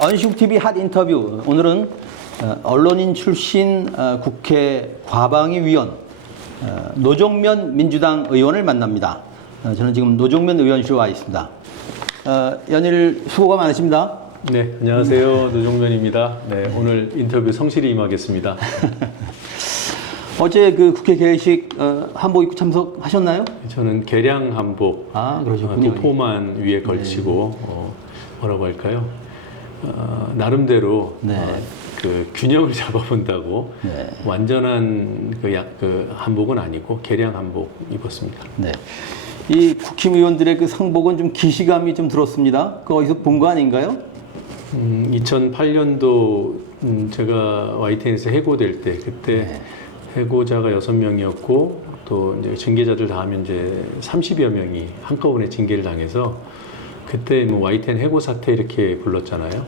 언시국 TV 핫 인터뷰. 오늘은 언론인 출신 국회 과방위 위원 노종면 민주당 의원을 만납니다. 저는 지금 노종면 의원실에 와 있습니다. 연일 수고가 많으십니다. 네, 안녕하세요. 노종면입니다. 네, 오늘 인터뷰 성실히 임하겠습니다. 어제 그 국회 개회식 한복 입고 참석하셨나요? 저는 개량 한복, 그러셨군요. 도포만 위에 걸치고 뭐라고 할까요? 나름대로 그 균형을 잡아본다고 완전한 그 한복은 아니고 개량 한복 입었습니다. 네. 이 국힘의원들의 그 상복은 좀 기시감이 좀 들었습니다. 그거 어디서 본 거 아닌가요? 2008년도 제가 YTN에서 해고될 때 그때 해고자가 6명이었고 또 이제 징계자들 다 하면 이제 30여 명이 한꺼번에 징계를 당해서 그때 뭐 YTN 해고 사태 이렇게 불렀잖아요.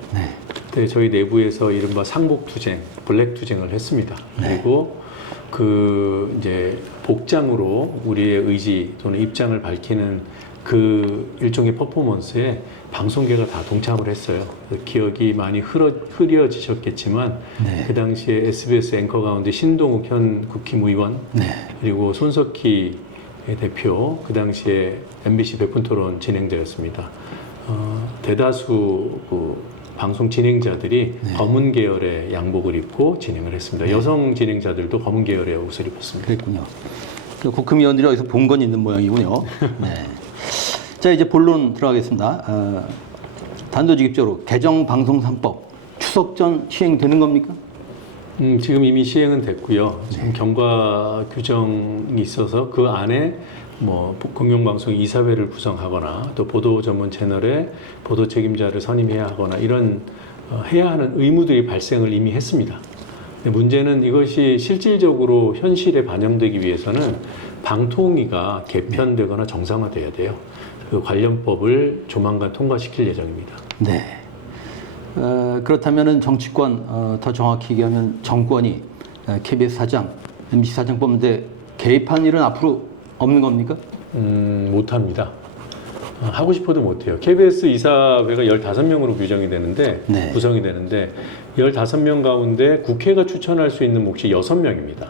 그때 저희 내부에서 이른바 상복 투쟁, 블랙 투쟁을 했습니다. 그리고 그 이제 복장으로 우리의 의지 또는 입장을 밝히는 그 일종의 퍼포먼스에 방송계가 다 동참을 했어요. 그 기억이 많이 흐려지셨겠지만 그 당시에 SBS 앵커 가운데 신동욱 현 국힘의원 그리고 손석희 대표 그 당시에 MBC 백분토론 진행자였습니다. 대다수 그 방송 진행자들이 검은 계열의 양복을 입고 진행을 했습니다. 여성 진행자들도 검은 계열의 옷을 입었습니다. 그랬군요. 그 국힘의원들이 어디서 본 건 있는 모양이군요. 자, 이제 본론 들어가겠습니다. 단도직입적으로 개정방송 3법 추석 전 시행되는 겁니까? 지금 이미 시행은 됐고요. 지금 경과 규정이 있어서 그 안에 뭐 공영방송 이사회를 구성하거나 또 보도 전문 채널에 보도 책임자를 선임해야 하거나 이런 해야 하는 의무들이 발생을 이미 했습니다. 근데 문제는 이것이 실질적으로 현실에 반영되기 위해서는 방통위가 개편되거나 정상화돼야 돼요. 그 관련법을 조만간 통과시킬 예정입니다. 네. 그렇다면은 정치권, 더 정확히 얘기하면 정권이 KBS 사장, MBC 사장 뽑는데 개입한 일은 앞으로 없는 겁니까? 못합니다. 하고 싶어도 못해요. KBS 이사회가 15명으로 규정이 되는데, 구성이 되는데, 15명 가운데 국회가 추천할 수 있는 몫이 6명입니다.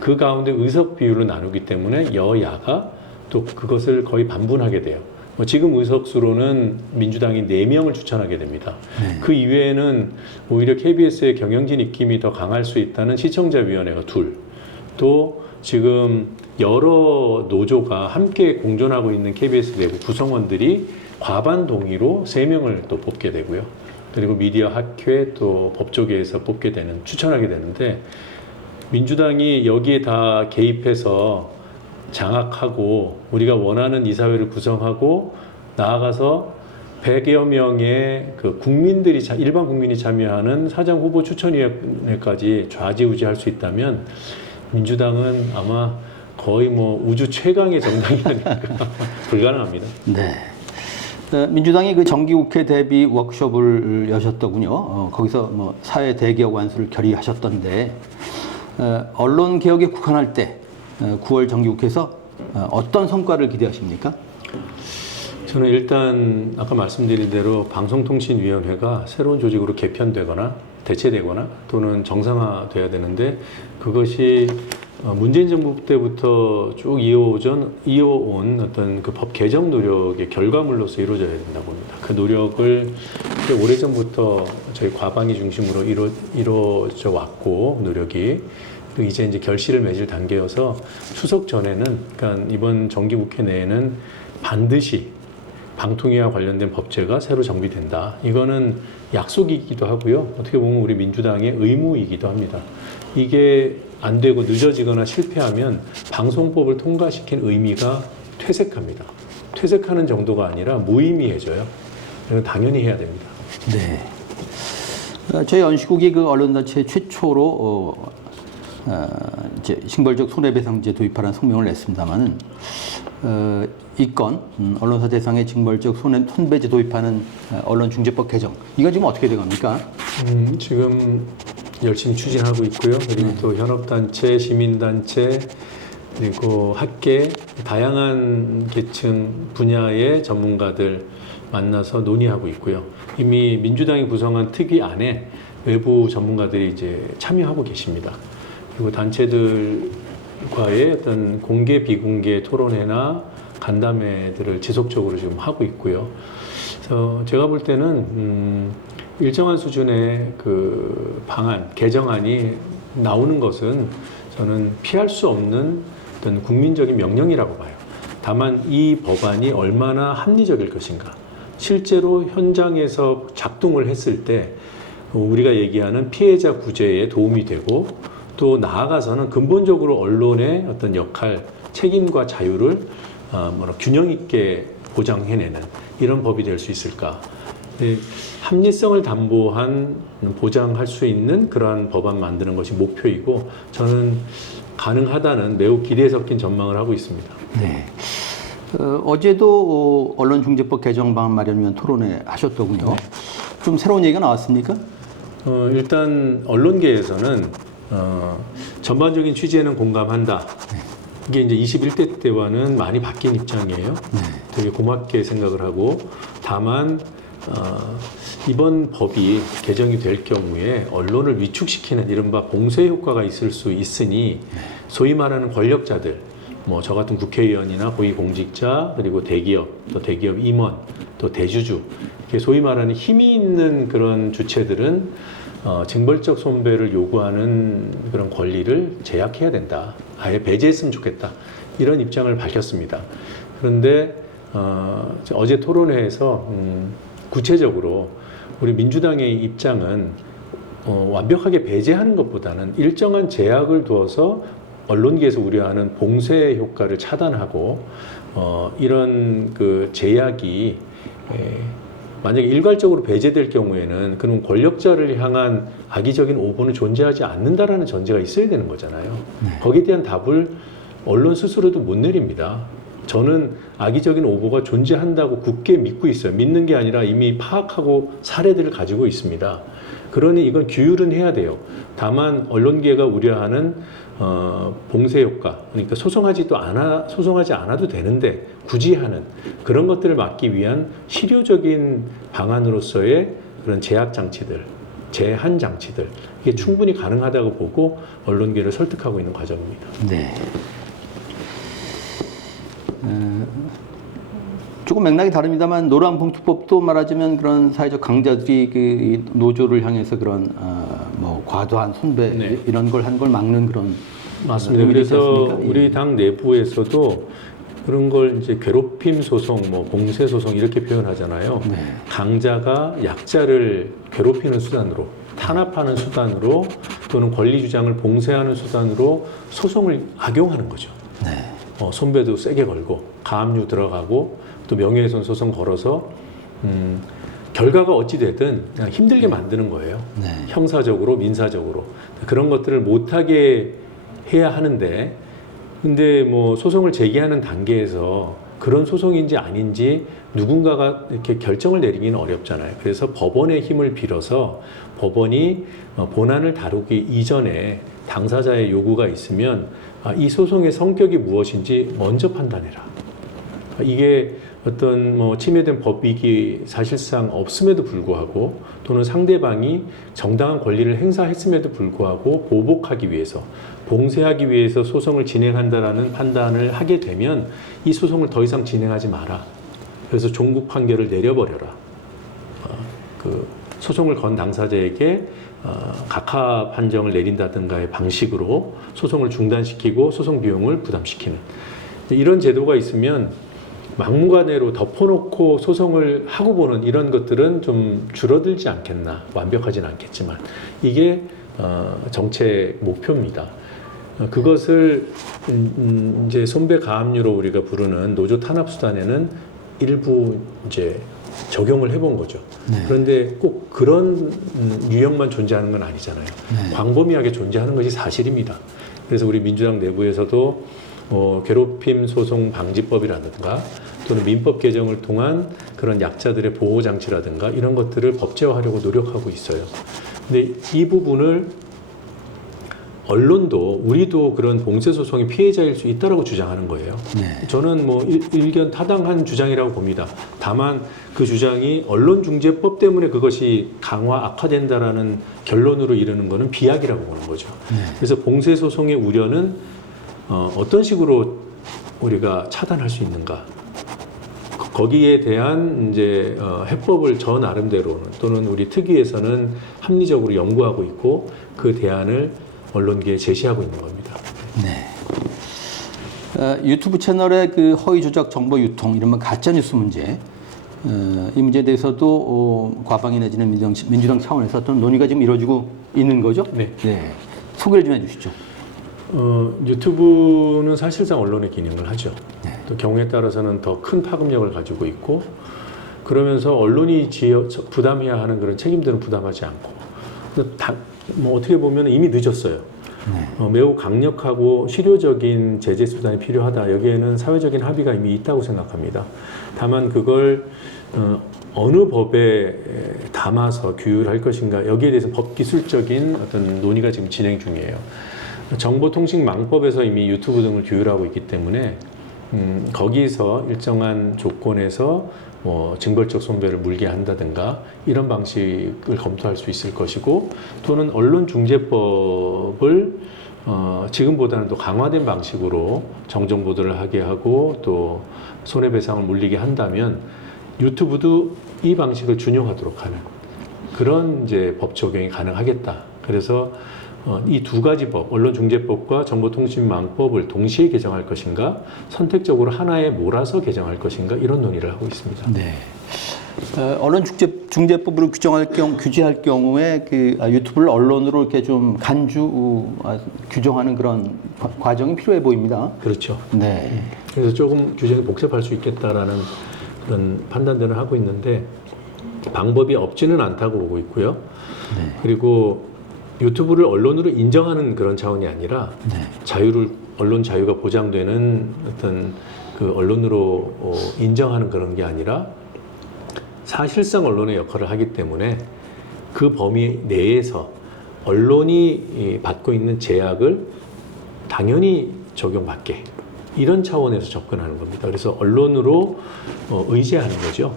그 가운데 의석 비율을 나누기 때문에 여야가 또 그것을 거의 반분하게 돼요. 지금 의석수로는 민주당이 4명을 추천하게 됩니다. 그 이외에는 오히려 KBS의 경영진 입김이 더 강할 수 있다는 시청자위원회가 2, 또 지금 여러 노조가 함께 공존하고 있는 KBS 내부 구성원들이 과반 동의로 3명을 또 뽑게 되고요. 그리고 미디어 학회 또 법조계에서 뽑게 되는, 추천하게 되는데 민주당이 여기에 다 개입해서 장악하고 우리가 원하는 이사회를 구성하고 나아가서 100여 명의 그 국민들이 일반 국민이 참여하는 사장 후보 추천위원회까지 좌지우지할 수 있다면 민주당은 아마 거의 뭐 우주 최강의 정당이 아닐까 불가능합니다. 네. 민주당이 그 정기국회 대비 워크숍을 여셨더군요. 거기서 뭐 사회 대개혁 완수를 결의하셨던데 언론 개혁에 국한할 때 9월 정기국회에서 어떤 성과를 기대하십니까? 저는 일단 아까 말씀드린 대로 방송통신위원회가 새로운 조직으로 개편되거나 대체되거나 또는 정상화돼야 되는데 그것이 문재인 정부 때부터 쭉 이어온 어떤 그 법 개정 노력의 결과물로서 이루어져야 된다고 봅니다. 그 노력을 오래전부터 저희 과방위 중심으로 이루어져 왔고 노력이 이제 결실을 맺을 단계여서 추석 전에는 그러니까 이번 정기국회 내에는 반드시 방통위와 관련된 법제가 새로 정비된다. 이거는 약속이기도 하고요. 어떻게 보면 우리 민주당의 의무이기도 합니다. 이게 안 되고 늦어지거나 실패하면 방송법을 통과시킨 의미가 퇴색합니다. 퇴색하는 정도가 아니라 무의미해져요. 이건 당연히 해야 됩니다. 네. 저희 언시국이 그 언론단체 최초로 이제 징벌적 손해배상제 도입하라는 성명을 냈습니다만은 이 건 언론사 대상의 징벌적 손배제 도입하는 언론중재법 개정 이건 지금 어떻게 돼갑니까? 지금 열심히 추진하고 있고요. 그리고 또 현업단체, 시민단체, 그리고 학계, 다양한 계층 분야의 전문가들 만나서 논의하고 있고요. 이미 민주당이 구성한 특위 안에 외부 전문가들이 이제 참여하고 계십니다. 그리고 단체들과의 어떤 공개, 비공개 토론회나 간담회들을 지속적으로 지금 하고 있고요. 그래서 제가 볼 때는 일정한 수준의 그 방안, 개정안이 나오는 것은 저는 피할 수 없는 어떤 국민적인 명령이라고 봐요. 다만 이 법안이 얼마나 합리적일 것인가. 실제로 현장에서 작동을 했을 때 우리가 얘기하는 피해자 구제에 도움이 되고 또 나아가서는 근본적으로 언론의 어떤 역할, 책임과 자유를 균형 있게 보장해내는 이런 법이 될 수 있을까. 합리성을 담보한 보장할 수 있는 그러한 법안 만드는 것이 목표이고 저는 가능하다는 매우 기대에 섞인 전망을 하고 있습니다. 네. 어제도 언론중재법 개정 방안 마련 위한 토론회 하셨더군요. 네. 좀 새로운 얘기가 나왔습니까? 일단 언론계에서는 전반적인 취지에는 공감한다. 이게 이제 21대 때와는 많이 바뀐 입장이에요. 되게 고맙게 생각을 하고 다만 이번 법이 개정이 될 경우에 언론을 위축시키는 이른바 봉쇄 효과가 있을 수 있으니 소위 말하는 권력자들, 뭐 저 같은 국회의원이나 고위공직자 그리고 대기업, 또 대기업 임원, 또 대주주, 이렇게 소위 말하는 힘이 있는 그런 주체들은 징벌적 손배를 요구하는 그런 권리를 제약해야 된다. 아예 배제했으면 좋겠다. 이런 입장을 밝혔습니다. 그런데 어제 토론회에서 구체적으로 우리 민주당의 입장은 완벽하게 배제하는 것보다는 일정한 제약을 두어서 언론계에서 우려하는 봉쇄 효과를 차단하고 이런 그 제약이 만약에 일괄적으로 배제될 경우에는 그런 권력자를 향한 악의적인 오보는 존재하지 않는다라는 전제가 있어야 되는 거잖아요. 거기에 대한 답을 언론 스스로도 못 내립니다. 저는 악의적인 오보가 존재한다고 굳게 믿고 있어요. 믿는 게 아니라 이미 파악하고 사례들을 가지고 있습니다. 그러니 이건 규율은 해야 돼요. 다만 언론계가 우려하는 봉쇄 효과, 그러니까 소송하지 않아도 되는데 굳이 하는 그런 것들을 막기 위한 실효적인 방안으로서의 그런 제약 장치들, 제한 장치들 이게 충분히 가능하다고 보고 언론계를 설득하고 있는 과정입니다. 네. 조금 맥락이 다릅니다만 노란봉투법도 말하자면 그런 사회적 강자들이 그 노조를 향해서 그런 뭐 과도한 손배 네. 이런 걸 한 걸 막는 그런 맞습니다. 그래서 예. 우리 당 내부에서도 그런 걸 이제 괴롭힘 소송, 뭐 봉쇄 소송 이렇게 표현하잖아요. 네. 강자가 약자를 괴롭히는 수단으로, 탄압하는 수단으로 또는 권리 주장을 봉쇄하는 수단으로 소송을 악용하는 거죠. 네. 손배도 세게 걸고 가압류 들어가고 또 명예훼손 소송 걸어서 결과가 어찌 되든 그냥 힘들게 만드는 거예요. 네. 형사적으로 민사적으로 그런 것들을 못하게 해야 하는데 근데 뭐 소송을 제기하는 단계에서 그런 소송인지 아닌지 누군가가 이렇게 결정을 내리기는 어렵잖아요. 그래서 법원의 힘을 빌어서 법원이 본안을 다루기 이전에 당사자의 요구가 있으면 이 소송의 성격이 무엇인지 먼저 판단해라. 이게 어떤 뭐 침해된 법익이 사실상 없음에도 불구하고 또는 상대방이 정당한 권리를 행사했음에도 불구하고 보복하기 위해서 봉쇄하기 위해서 소송을 진행한다라는 판단을 하게 되면 이 소송을 더 이상 진행하지 마라. 그래서 종국 판결을 내려버려라. 그 소송을 건 당사자에게 각하 판정을 내린다든가의 방식으로 소송을 중단시키고 소송 비용을 부담시키는 이런 제도가 있으면 막무가내로 덮어놓고 소송을 하고 보는 이런 것들은 좀 줄어들지 않겠나. 완벽하진 않겠지만 이게 정책 목표입니다. 그것을 이제 손배 가압류로 우리가 부르는 노조 탄압 수단에는 일부 이제 적용을 해본 거죠. 네. 그런데 꼭 그런 유형만 존재하는 건 아니잖아요. 네. 광범위하게 존재하는 것이 사실입니다. 그래서 우리 민주당 내부에서도 괴롭힘 소송 방지법이라든가 또는 민법 개정을 통한 그런 약자들의 보호 장치라든가 이런 것들을 법제화하려고 노력하고 있어요. 근데 이 부분을 언론도 우리도 그런 봉쇄 소송의 피해자일 수 있다라고 주장하는 거예요. 네. 저는 뭐 일견 타당한 주장이라고 봅니다. 다만 그 주장이 언론중재법 때문에 그것이 강화 악화된다라는 결론으로 이르는 것은 비약이라고 보는 거죠. 그래서 봉쇄 소송의 우려는 어떤 식으로 우리가 차단할 수 있는가? 거기에 대한 이제 해법을 저 나름대로는 또는 우리 특위에서는 합리적으로 연구하고 있고 그 대안을 언론계에 제시하고 있는 겁니다. 네. 유튜브 채널의 그 허위 조작 정보 유통, 이른바 가짜 뉴스 문제, 이 문제에 대해서도 과방위 내지는 민주당 차원에서 어떤 논의가 지금 이루어지고 있는 거죠? 네. 네. 소개를 좀 해주시죠. 유튜브는 사실상 언론의 기능을 하죠. 네. 또 경우에 따라서는 더 큰 파급력을 가지고 있고 그러면서 언론이 부담해야 하는 그런 책임들은 부담하지 않고 뭐 어떻게 보면 이미 늦었어요. 네. 매우 강력하고 실효적인 제재 수단이 필요하다. 여기에는 사회적인 합의가 이미 있다고 생각합니다. 다만 그걸 어느 법에 담아서 규율할 것인가 여기에 대해서 법기술적인 어떤 논의가 지금 진행 중이에요. 정보통신망법에서 이미 유튜브 등을 규율하고 있기 때문에 거기서 일정한 조건에서 뭐 징벌적 손배를 물게 한다든가 이런 방식을 검토할 수 있을 것이고 또는 언론중재법을 지금보다는 더 강화된 방식으로 정정보도를 하게 하고 또 손해배상을 물리게 한다면 유튜브도 이 방식을 준용하도록 하는 그런 이제 법 적용이 가능하겠다. 그래서 이 두 가지 법, 언론중재법과 정보통신망법을 동시에 개정할 것인가, 선택적으로 하나에 몰아서 개정할 것인가 이런 논의를 하고 있습니다. 네. 언론중재법으로 규제할 경우에 그 유튜브를 언론으로 이렇게 좀 규정하는 그런 과정이 필요해 보입니다. 그렇죠. 네. 그래서 조금 규정이 복잡할 수 있겠다라는 그런 판단들을 하고 있는데 방법이 없지는 않다고 보고 있고요. 네. 그리고 유튜브를 언론으로 인정하는 그런 차원이 아니라 네. 언론 자유가 보장되는 어떤 그 언론으로 인정하는 그런 게 아니라 사실상 언론의 역할을 하기 때문에 그 범위 내에서 언론이 받고 있는 제약을 당연히 적용받게 이런 차원에서 접근하는 겁니다. 그래서 언론으로 의제하는 거죠.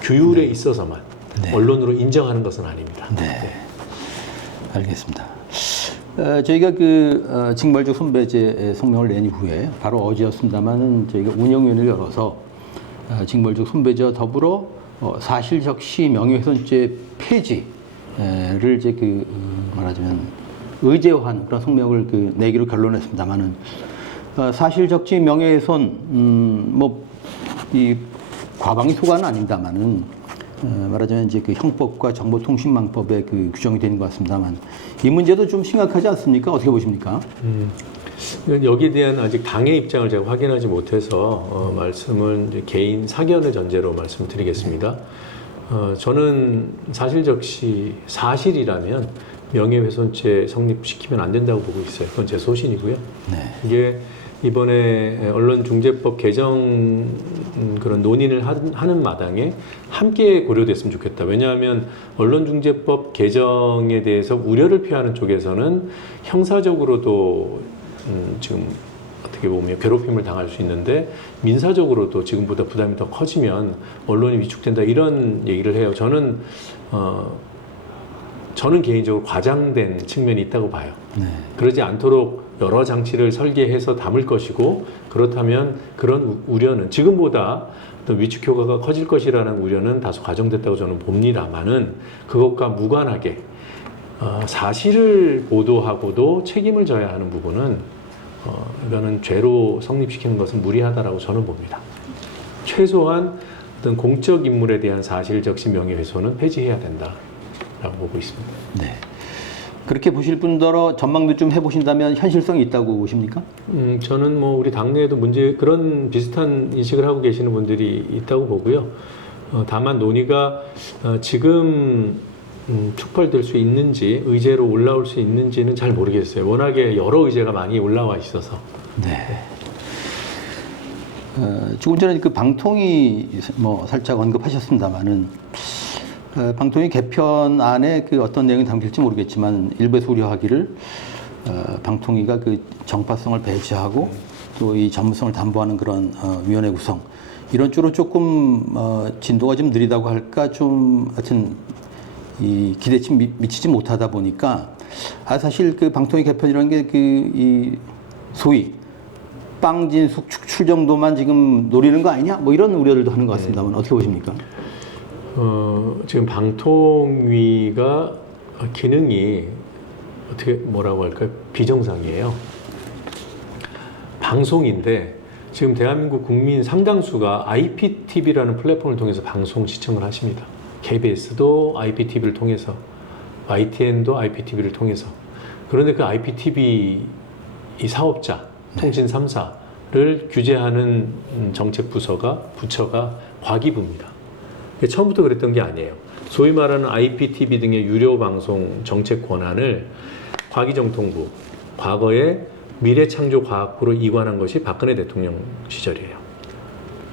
규율에 있어서만 네. 언론으로 인정하는 것은 아닙니다. 네. 알겠습니다. 저희가 그 징벌적 손배제 성명을 낸 이후에 바로 어제였습니다만은 저희가 운영위원회를 열어서 징벌적 손배제와 더불어 사실적시 명예훼손죄 폐지를 이제 그 말하자면 의제화하는 그런 성명을 그 내기로 결론했습니다만은 사실적시 명예훼손 뭐 이 과방위 소관은 아닙니다만은 말하자면 이제 그 형법과 정보통신망법에 그 규정이 되는 것 같습니다만 이 문제도 좀 심각하지 않습니까? 어떻게 보십니까? 여기에 대한 아직 당의 입장을 제가 확인하지 못해서 말씀은 이제 개인 사견을 전제로 말씀드리겠습니다. 저는 사실적시 사실이라면 명예훼손죄 성립시키면 안 된다고 보고 있어요. 그건 제 소신이고요. 네. 이게 이번에 언론중재법 개정 그런 논의를 하는 마당에 함께 고려됐으면 좋겠다. 왜냐하면 언론중재법 개정에 대해서 우려를 표하는 쪽에서는 형사적으로도 지금 어떻게 보면 괴롭힘을 당할 수 있는데 민사적으로도 지금보다 부담이 더 커지면 언론이 위축된다 이런 얘기를 해요. 저는 개인적으로 과장된 측면이 있다고 봐요. 네. 그러지 않도록 여러 장치를 설계해서 담을 것이고 그렇다면 그런 우려는 지금보다 더 위축 효과가 커질 것이라는 우려는 다소 가정됐다고 저는 봅니다만은 그것과 무관하게 사실을 보도하고도 책임을 져야 하는 부분은 이거는 죄로 성립시키는 것은 무리하다라고 저는 봅니다. 최소한 어떤 공적 인물에 대한 사실적시 명예훼손은 폐지해야 된다라고 보고 있습니다. 네. 그렇게 보실 뿐더러 전망도 좀 해보신다면 현실성이 있다고 보십니까? 저는 뭐 우리 당내에도 그런 비슷한 인식을 하고 계시는 분들이 있다고 보고요. 다만 논의가 지금 촉발될 수 있는지 의제로 올라올 수 있는지는 잘 모르겠어요. 워낙에 여러 의제가 많이 올라와 있어서. 네. 조금 전에 그 방통위 뭐 살짝 언급하셨습니다만은 방통위 개편안에 그 어떤 내용이 담길지 모르겠지만 일부에서 우려하기를 방통위가 그 정파성을 배제하고 또 이 전문성을 담보하는 그런 위원회 구성 이런 쪽으로 조금 진도가 좀 느리다고 할까 좀 하여튼 이 기대치 미치지 못하다 보니까 사실 그 방통위 개편이라는 게 이 소위 빵진숙 축출 정도만 지금 노리는 거 아니냐 뭐 이런 우려들도 하는 것 같습니다만 어떻게 보십니까? 지금 방통위가 기능이 어떻게 뭐라고 할까요? 비정상이에요. 방송인데 지금 대한민국 국민 상당수가 IPTV라는 플랫폼을 통해서 방송 시청을 하십니다. KBS도 IPTV를 통해서, YTN도 IPTV를 통해서. 그런데 그 IPTV 이 사업자, 통신 3사를 규제하는 정책 부처가 과기부입니다. 처음부터 그랬던 게 아니에요. 소위 말하는 IPTV 등의 유료 방송 정책 권한을 과기정통부, 과거에 미래창조과학부로 이관한 것이 박근혜 대통령 시절이에요.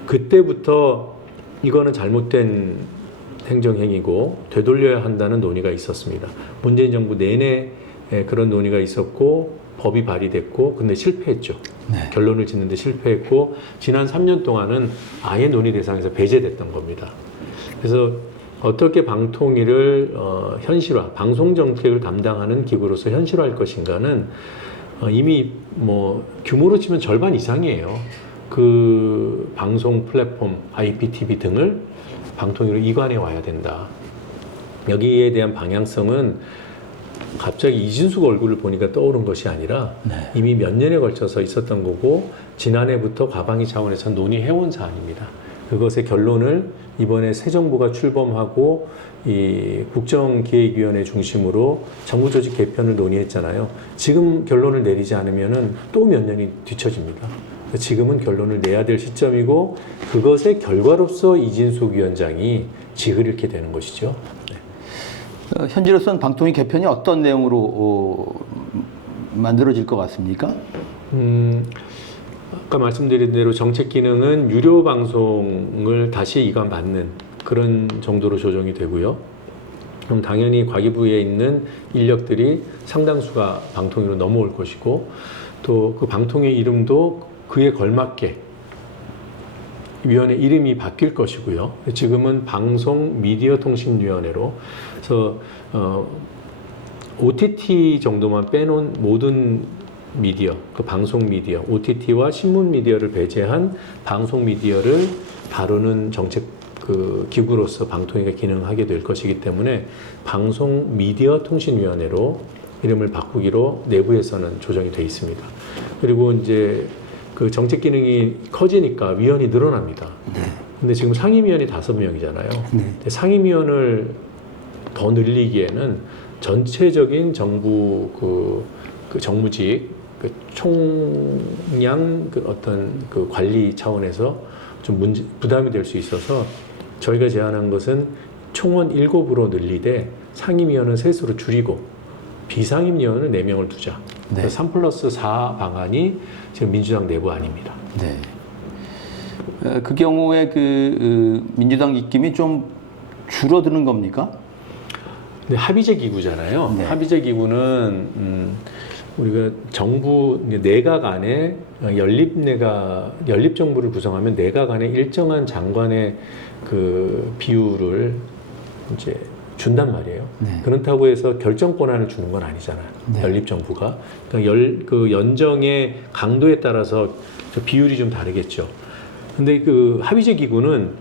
그때부터 이거는 잘못된 행정행위고 되돌려야 한다는 논의가 있었습니다. 문재인 정부 내내 그런 논의가 있었고 법이 발의됐고 근데 실패했죠. 네. 결론을 짓는데 실패했고 지난 3년 동안은 아예 논의 대상에서 배제됐던 겁니다. 그래서 어떻게 방통위를 현실화, 방송 정책을 담당하는 기구로서 현실화할 것인가는 이미 뭐 규모로 치면 절반 이상이에요. 그 방송 플랫폼, IPTV 등을 방통위로 이관해 와야 된다. 여기에 대한 방향성은 갑자기 이진숙 얼굴을 보니까 떠오른 것이 아니라 네. 이미 몇 년에 걸쳐서 있었던 거고 지난해부터 과방위 차원에서 논의해온 사안입니다. 그것의 결론을 이번에 새 정부가 출범하고 이 국정기획위원회 중심으로 정부조직 개편을 논의했잖아요. 지금 결론을 내리지 않으면은 또 몇 년이 뒤처집니다. 지금은 결론을 내야 될 시점이고 그것의 결과로서 이진숙 위원장이 직을 잃게 되는 것이죠. 네. 현재로서는 방통위 개편이 어떤 내용으로 만들어질 것 같습니까? 아까 말씀드린 대로 정책 기능은 유료 방송을 다시 이관받는 그런 정도로 조정이 되고요. 그럼 당연히 과기부에 있는 인력들이 상당수가 방통위로 넘어올 것이고 또 그 방통위 이름도 그에 걸맞게 위원회 이름이 바뀔 것이고요. 지금은 방송미디어통신위원회로 그래서 OTT 정도만 빼놓은 모든 미디어, 그 방송 미디어, OTT와 신문 미디어를 배제한 방송 미디어를 다루는 정책 그 기구로서 방통위가 기능하게 될 것이기 때문에 방송 미디어 통신위원회로 이름을 바꾸기로 내부에서는 조정이 돼 있습니다. 그리고 이제 그 정책 기능이 커지니까 위원이 늘어납니다. 네. 근데 지금 상임위원이 5명이잖아요. 네. 상임위원을 더 늘리기에는 전체적인 정부 그 정무직 그 총량 그 어떤 그 관리 차원에서 좀 부담이 될 수 있어서 저희가 제안한 것은 총원 7으로 늘리되 상임위원은 3수로 줄이고 비상임위원을 4명을 두자. 네. 3+4 방안이 지금 민주당 내부 안입니다. 네. 그 경우에 그 민주당 입김이 좀 줄어드는 겁니까? 네, 합의제 기구잖아요. 네. 합의제 기구는 우리가 정부 내각 안에 연립 정부를 구성하면 내각 안에 일정한 장관의 그 비율을 이제 준단 말이에요. 네. 그렇다고 해서 결정 권한을 주는 건 아니잖아요. 네. 연립 정부가 그러니까 그 연정의 강도에 따라서 그 비율이 좀 다르겠죠. 근데 그 합의제 기구는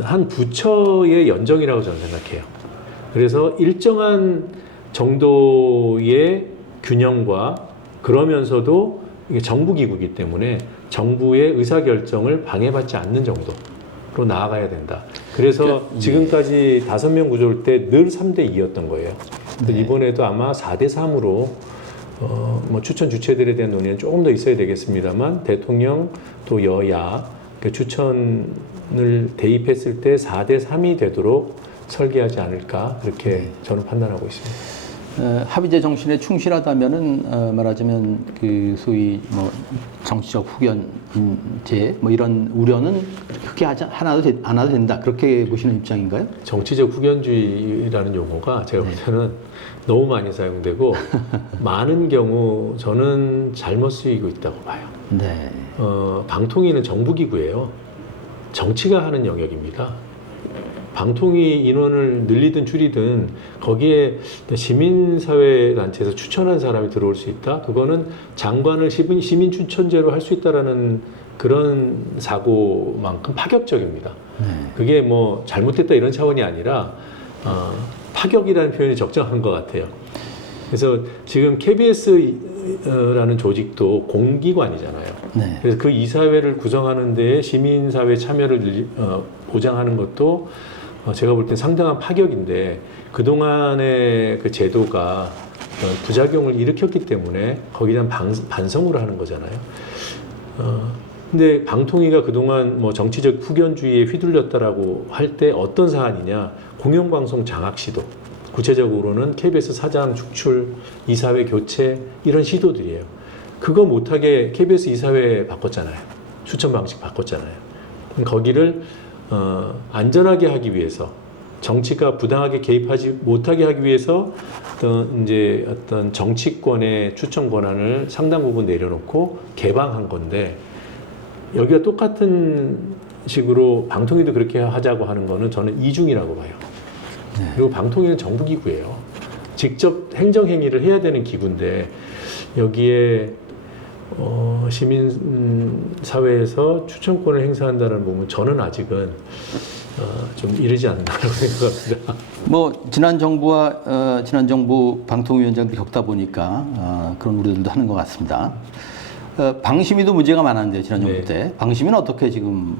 한 부처의 연정이라고 저는 생각해요. 그래서 일정한 정도의 균형과 그러면서도 이게 정부기구이기 때문에 정부의 의사결정을 방해받지 않는 정도로 나아가야 된다. 그래서 그러니까, 지금까지 5명 구조일 때 늘 3대2였던 거예요. 네. 이번에도 아마 4대3으로 뭐 추천 주체들에 대한 논의는 조금 더 있어야 되겠습니다만 대통령 또 여야 그 추천을 대입했을 때 4대3이 되도록 설계하지 않을까 그렇게 저는 판단하고 있습니다. 합의제 정신에 충실하다면은 말하자면 그 소위 뭐 정치적 후견제 뭐 이런 우려는 크게 안 하도 된다 그렇게 보시는 입장인가요? 정치적 후견주의라는 용어가 제가 볼 때는 너무 많이 사용되고 많은 경우 저는 잘못 쓰이고 있다고 봐요. 네. 방통위는 정부기구예요. 정치가 하는 영역입니다. 방통위 인원을 늘리든 줄이든 거기에 시민사회단체에서 추천한 사람이 들어올 수 있다? 그거는 장관을 시민 추천제로 할 수 있다라는 그런 사고만큼 파격적입니다. 그게 뭐 잘못됐다 이런 차원이 아니라 파격이라는 표현이 적정한 것 같아요. 그래서 지금 KBS라는 조직도 공기관이잖아요. 네. 그래서 그 이사회를 구성하는 데에 시민사회 참여를 보장하는 것도 제가 볼 땐 상당한 파격인데 그동안의 그 제도가 부작용을 일으켰기 때문에 거기에 대한 반성을 하는 거잖아요. 근데 방통위가 그동안 뭐 정치적 후견주의에 휘둘렸다라고 할 때 어떤 사안이냐? 공영방송 장악 시도. 구체적으로는 KBS 사장 축출, 이사회 교체 이런 시도들이에요. 그거 못하게 KBS 이사회 바꿨잖아요. 추천 방식 바꿨잖아요. 거기를 안전하게 하기 위해서 정치가 부당하게 개입하지 못하게 하기 위해서 어떤 정치권의 추천 권한을 상당 부분 내려놓고 개방한 건데 여기가 똑같은 식으로 방통위도 그렇게 하자고 하는 거는 저는 이중이라고 봐요. 그리고 방통위는 정부기구예요. 직접 행정행위를 해야 되는 기구인데 여기에 시민사회에서 추천권을 행사한다는 부분 저는 아직은 좀 이르지 않나라고 생각합니다. 뭐 지난 정부 방통위원장들 겪다 보니까 그런 우려들도 하는 것 같습니다. 방심위도 문제가 많았는데 지난 정부 때 방심위는 어떻게 지금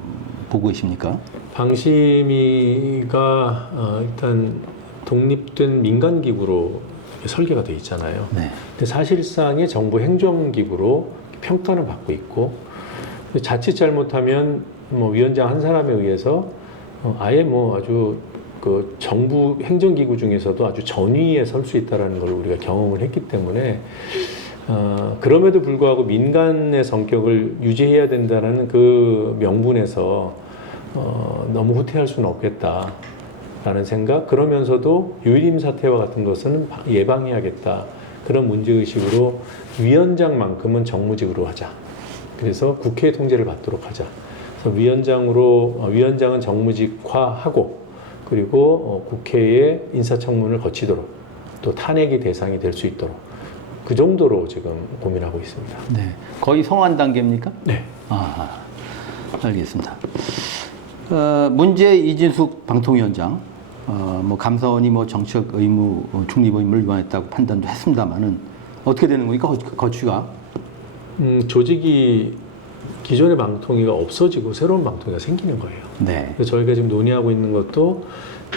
보고 계십니까? 방심위가 일단 독립된 민간기구로 설계가 돼 있잖아요. 네. 근데 사실상의 정부 행정기구로 평가는 받고 있고 자칫 잘못하면 뭐 위원장 한 사람에 의해서 아예 뭐 아주 그 정부 행정기구 중에서도 아주 전위에 설 수 있다라는 걸 우리가 경험을 했기 때문에 그럼에도 불구하고 민간의 성격을 유지해야 된다는 그 명분에서 너무 후퇴할 수는 없겠다라는 생각. 그러면서도 유일임 사태와 같은 것은 예방해야겠다. 그런 문제의식으로 위원장만큼은 정무직으로 하자. 그래서 국회 통제를 받도록 하자. 그래서 위원장은 정무직화하고 그리고 국회의 인사청문을 거치도록 또 탄핵의 대상이 될 수 있도록 그 정도로 지금 고민하고 있습니다. 네, 거의 성안 단계입니까? 네. 알겠습니다. 문제 이진숙 방통위원장, 뭐 감사원이 뭐 정치적 의무, 중립 의무를 위반했다고 판단도 했습니다만은 어떻게 되는 겁니까? 거취가? 조직이 기존의 방통위가 없어지고 새로운 방통위가 생기는 거예요. 네. 그래서 저희가 지금 논의하고 있는 것도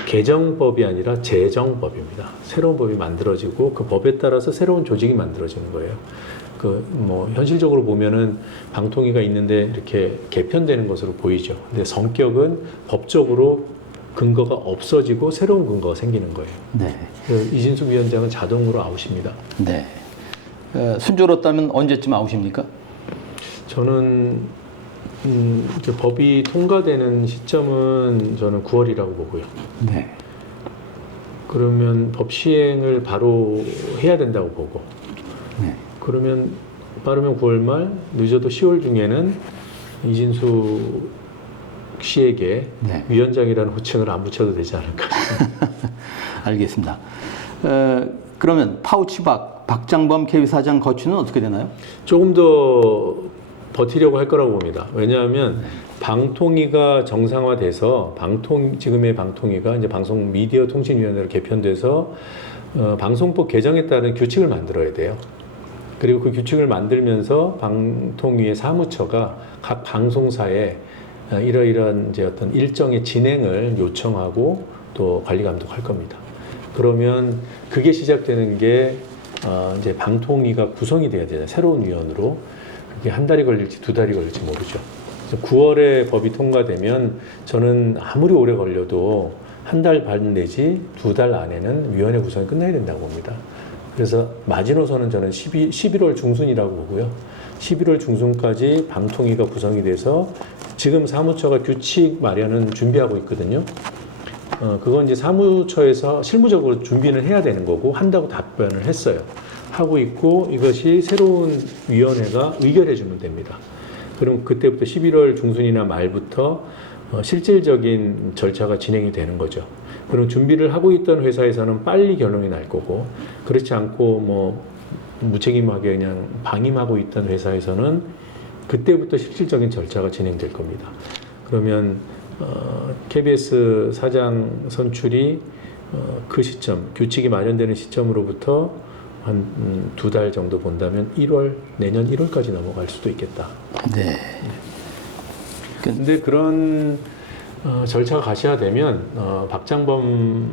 개정법이 아니라 제정법입니다. 새로운 법이 만들어지고 그 법에 따라서 새로운 조직이 만들어지는 거예요. 뭐 현실적으로 보면은 방통위가 있는데 이렇게 개편되는 것으로 보이죠. 근데 성격은 법적으로 근거가 없어지고 새로운 근거가 생기는 거예요. 네. 이진숙 위원장은 자동으로 아웃입니다. 네. 순조롭다면 언제쯤 아웃입니까? 저는 이제 법이 통과되는 시점은 저는 9월이라고 보고요. 네. 그러면 법 시행을 바로 해야 된다고 보고. 네. 그러면 빠르면 9월 말, 늦어도 10월 중에는 이진숙 씨에게 네. 위원장이라는 호칭을 안 붙여도 되지 않을까 싶습니다. 알겠습니다. 그러면 박장범 KBS 사장 거취는 어떻게 되나요? 조금 더 버티려고 할 거라고 봅니다. 왜냐하면 방통위가 정상화돼서 지금의 방통위가 이제 방송미디어통신위원회로 개편돼서 방송법 개정에 따른 규칙을 만들어야 돼요. 그리고 그 규칙을 만들면서 방통위의 사무처가 각 방송사에 이러이러한 이제 어떤 일정의 진행을 요청하고 또 관리 감독할 겁니다. 그러면 그게 시작되는 게 이제 방통위가 구성이 돼야 되잖아요. 새로운 위원으로. 그게 한 달이 걸릴지 두 달이 걸릴지 모르죠. 그래서 9월에 법이 통과되면 저는 아무리 오래 걸려도 한 달 반 내지 두 달 안에는 위원회 구성이 끝나야 된다고 봅니다. 그래서 마지노선은 저는 11월 중순이라고 보고요. 11월 중순까지 방통위가 구성이 돼서 지금 사무처가 규칙 마련은 준비하고 있거든요. 그건 이제 사무처에서 실무적으로 준비는 해야 되는 거고 한다고 답변을 했어요. 하고 있고 이것이 새로운 위원회가 의결해 주면 됩니다. 그럼 그때부터 11월 중순이나 말부터 실질적인 절차가 진행이 되는 거죠. 그럼 준비를 하고 있던 회사에서는 빨리 결론이 날 거고 그렇지 않고 뭐 무책임하게 그냥 방임하고 있던 회사에서는 그때부터 실질적인 절차가 진행될 겁니다. 그러면 KBS 사장 선출이 그 시점, 규칙이 마련되는 시점으로부터 한 2달 정도 본다면 내년 1월까지 넘어갈 수도 있겠다. 네. 근데 그런 절차가 가시화되면 박장범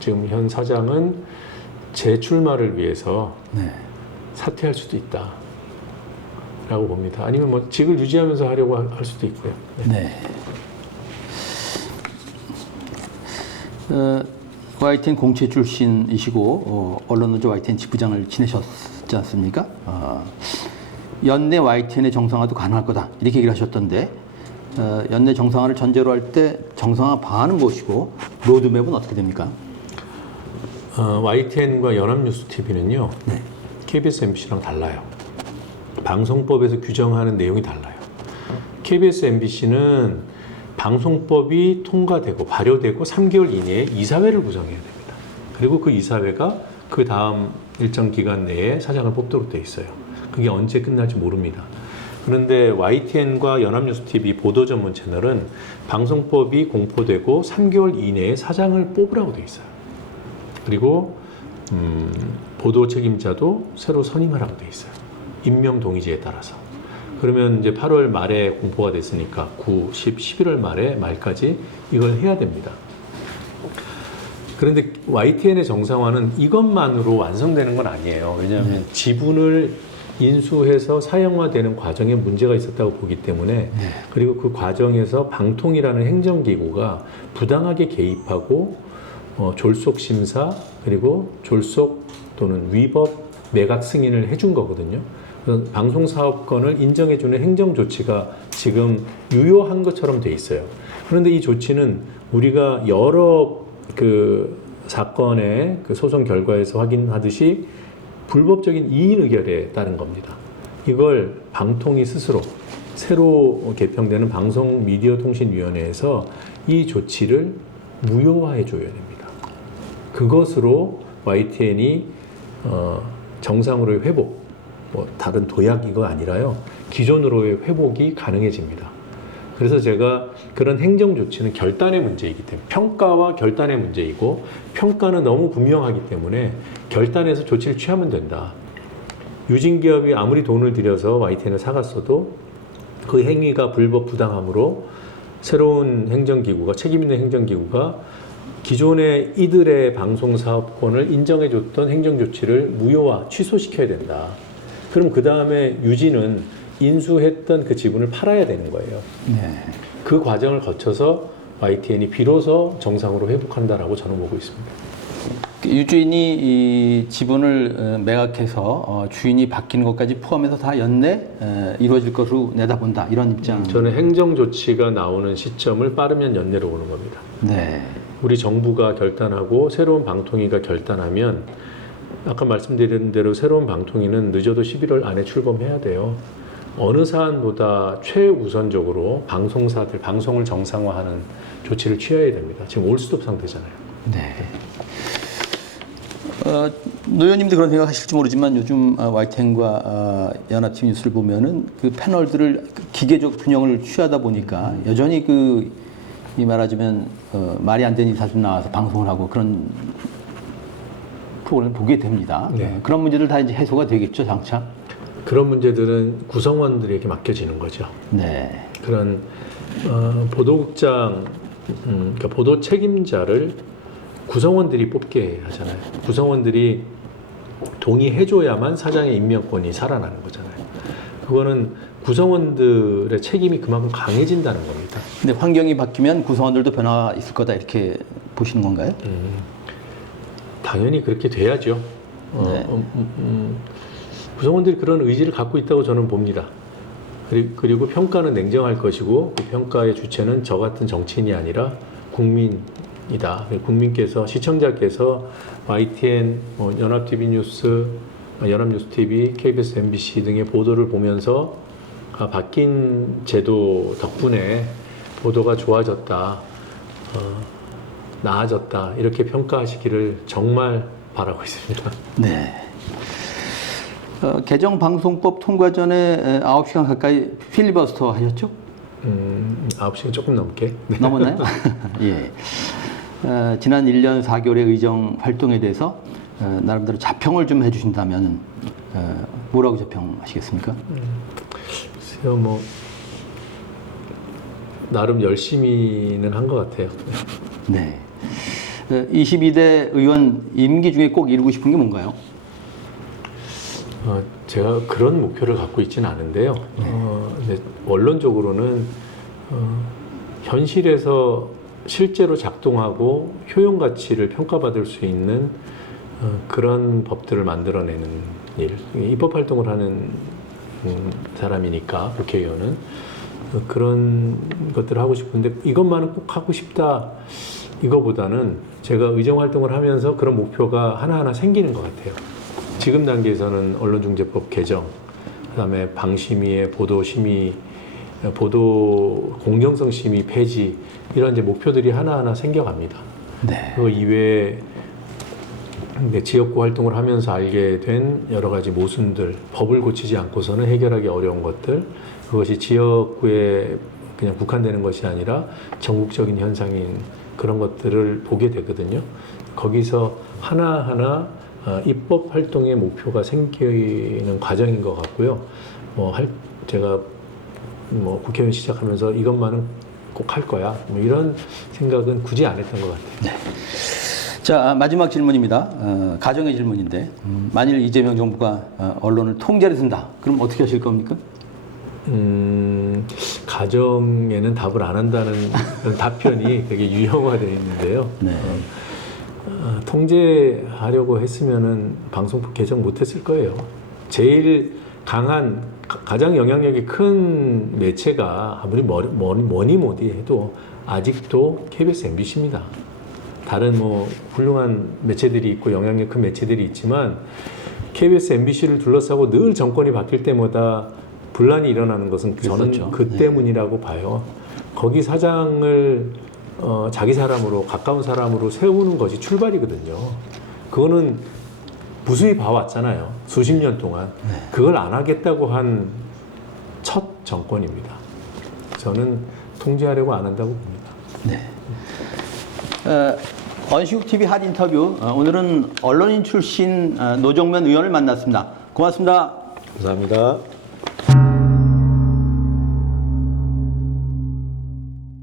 지금 현 사장은 재출마를 위해서 네. 사퇴할 수도 있다. 라고 봅니다. 아니면 뭐 직을 유지하면서 하려고 할 수도 있고요. 네. YTN 공채 출신이시고 언론노조 YTN 지부장을 지내셨지 않습니까? 연내 YTN의 정상화도 가능할 거다 이렇게 얘기를 하셨던데 연내 정상화를 전제로 할 때 정상화 방안은 무엇이고 로드맵은 어떻게 됩니까? YTN과 연합뉴스TV는요. 네. KBS, MBC랑 달라요. 방송법에서 규정하는 내용이 달라요. KBS, MBC는 방송법이 통과되고 발효되고 3개월 이내에 이사회를 구성해야 됩니다. 그리고 그 이사회가 그 다음 일정 기간 내에 사장을 뽑도록 돼 있어요. 그게 언제 끝날지 모릅니다. 그런데 YTN과 연합뉴스TV 보도 전문 채널은 방송법이 공포되고 3개월 이내에 사장을 뽑으라고 돼 있어요. 그리고 보도 책임자도 새로 선임하라고 돼 있어요. 임명 동의지에 따라서. 그러면 이제 8월 말에 공포가 됐으니까 9, 10, 11월 말까지 이걸 해야 됩니다. 그런데 YTN의 정상화는 이것만으로 완성되는 건 아니에요. 왜냐하면 지분을 인수해서 사형화되는 과정에 문제가 있었다고 보기 때문에 그리고 그 과정에서 방통이라는 행정기구가 부당하게 개입하고 졸속 심사 그리고 졸속 또는 위법 매각 승인을 해준 거거든요. 방송사업권을 인정해주는 행정조치가 지금 유효한 것처럼 돼 있어요. 그런데 이 조치는 우리가 여러 그 사건의 그 소송 결과에서 확인하듯이 불법적인 이인 의결에 따른 겁니다. 이걸 방통위 스스로 새로 개편되는 방송미디어통신위원회에서 이 조치를 무효화해 줘야 됩니다. 그것으로 YTN이 정상으로의 회복, 뭐 다른 도약 이거 아니라요. 기존으로의 회복이 가능해집니다. 그래서 제가 그런 행정 조치는 결단의 문제이기 때문에 평가와 결단의 문제이고 평가는 너무 분명하기 때문에 결단해서 조치를 취하면 된다. 유진기업이 아무리 돈을 들여서 YTN을 사갔어도 그 행위가 불법 부당함으로 새로운 행정기구가 책임 있는 행정기구가 기존의 이들의 방송사업권을 인정해줬던 행정조치를 무효화, 취소시켜야 된다. 그럼 그 다음에 유진은 인수했던 그 지분을 팔아야 되는 거예요. 네. 그 과정을 거쳐서 YTN이 비로소 정상으로 회복한다라고 저는 보고 있습니다. 유주인이 이 지분을 매각해서 주인이 바뀌는 것까지 포함해서 다 연내 이루어질 것으로 내다본다 이런 입장. 저는 행정조치가 나오는 시점을 빠르면 연내로 오는 겁니다. 네. 우리 정부가 결단하고 새로운 방통위가 결단하면 아까 말씀드린 대로 새로운 방통위는 늦어도 11월 안에 출범해야 돼요. 어느 사안보다 최우선적으로 방송사들, 방송을 정상화하는 조치를 취해야 됩니다. 지금 올스톱 상태잖아요. 네. 노현님도 그런 생각하실지 모르지만 요즘 YTN과 연합TV 뉴스를 보면은 그 패널들을 기계적 균형을 취하다 보니까 여전히 이 말하자면 말이 안 되는 이사들 나와서 방송을 하고 그런 프로그램을 보게 됩니다. 네. 그런 문제들 다 이제 해소가 되겠죠, 장차. 그런 문제들은 구성원들에게 맡겨지는 거죠. 네. 그런 보도국장, 그러니까 보도 책임자를 구성원들이 뽑게 하잖아요. 구성원들이 동의해줘야만 사장의 임명권이 살아나는 거잖아요. 그거는 구성원들의 책임이 그만큼 강해진다는 겁니다. 근데 환경이 바뀌면 구성원들도 변화가 있을 거다 이렇게 보시는 건가요? 당연히 그렇게 돼야죠. 네. 구성원들이 그런 의지를 갖고 있다고 저는 봅니다. 그리고 평가는 냉정할 것이고 그 평가의 주체는 저 같은 정치인이 아니라 국민이다. 국민께서 시청자께서 YTN, 연합TV 뉴스, 연합뉴스TV, KBS, MBC 등의 보도를 보면서 바뀐 제도 덕분에 보도가 좋아졌다, 나아졌다 이렇게 평가하시기를 정말 바라고 있습니다. 네. 개정방송법 통과 전에 9시간 가까이 필리버스터 하셨죠? 9시간 조금 넘게. 네. 넘었나요? 예. 지난 1년 4개월의 의정 활동에 대해서 나름대로 자평을 좀 해주신다면 뭐라고 자평하시겠습니까? 글쎄요, 뭐 나름 열심히는 한 것 같아요. 네. 22대 의원 임기 중에 꼭 이루고 싶은 게 뭔가요? 제가 그런 목표를 갖고 있지는 않은데요. 근데 원론적으로는 현실에서 실제로 작동하고 효용 가치를 평가받을 수 있는 그런 법들을 만들어내는 일, 입법 활동을 하는 사람이니까 국회의원은 그런 것들을 하고 싶은데 이것만은 꼭 하고 싶다 이거보다는 제가 의정 활동을 하면서 그런 목표가 하나하나 생기는 것 같아요. 지금 단계에서는 언론중재법 개정, 그다음에 방심위의 보도심의, 보도 공정성 심의 폐지 이런 이제 목표들이 하나하나 생겨갑니다. 네. 그 이외에 지역구 활동을 하면서 알게 된 여러 가지 모순들, 법을 고치지 않고서는 해결하기 어려운 것들, 그것이 지역구에 그냥 국한되는 것이 아니라 전국적인 현상인 그런 것들을 보게 되거든요. 거기서 하나하나 입법 활동의 목표가 생기는 과정인 것 같고요. 제가 국회의원 시작하면서 이것만은 꼭 할 거야. 이런 생각은 굳이 안 했던 것 같아요. 네. 자, 마지막 질문입니다. 가정의 질문인데, 만일 이재명 정부가 언론을 통제를 쓴다, 그럼 어떻게 하실 겁니까? 가정에는 답을 안 한다는 그런 답변이 되게 유형화되어 있는데요. 네. 통제하려고 했으면은 방송법 개정 못했을 거예요. 제일 강한 가장 영향력이 큰 매체가 아무리 뭐니 해도 아직도 KBS, MBC입니다. 다른 훌륭한 매체들이 있고 영향력 큰 매체들이 있지만 KBS, MBC를 둘러싸고 늘 정권이 바뀔 때마다 분란이 일어나는 것은 저는 그렇죠. 그 때문이라고 봐요. 거기 사장을 자기 사람으로 가까운 사람으로 세우는 것이 출발이거든요. 그거는 무수히 봐왔잖아요. 수십 년 동안. 그걸 안 하겠다고 한 첫 정권입니다. 저는 통제하려고 안 한다고 봅니다. 네. 언시국 TV 핫 인터뷰. 오늘은 언론인 출신 노정면 의원을 만났습니다. 고맙습니다. 감사합니다.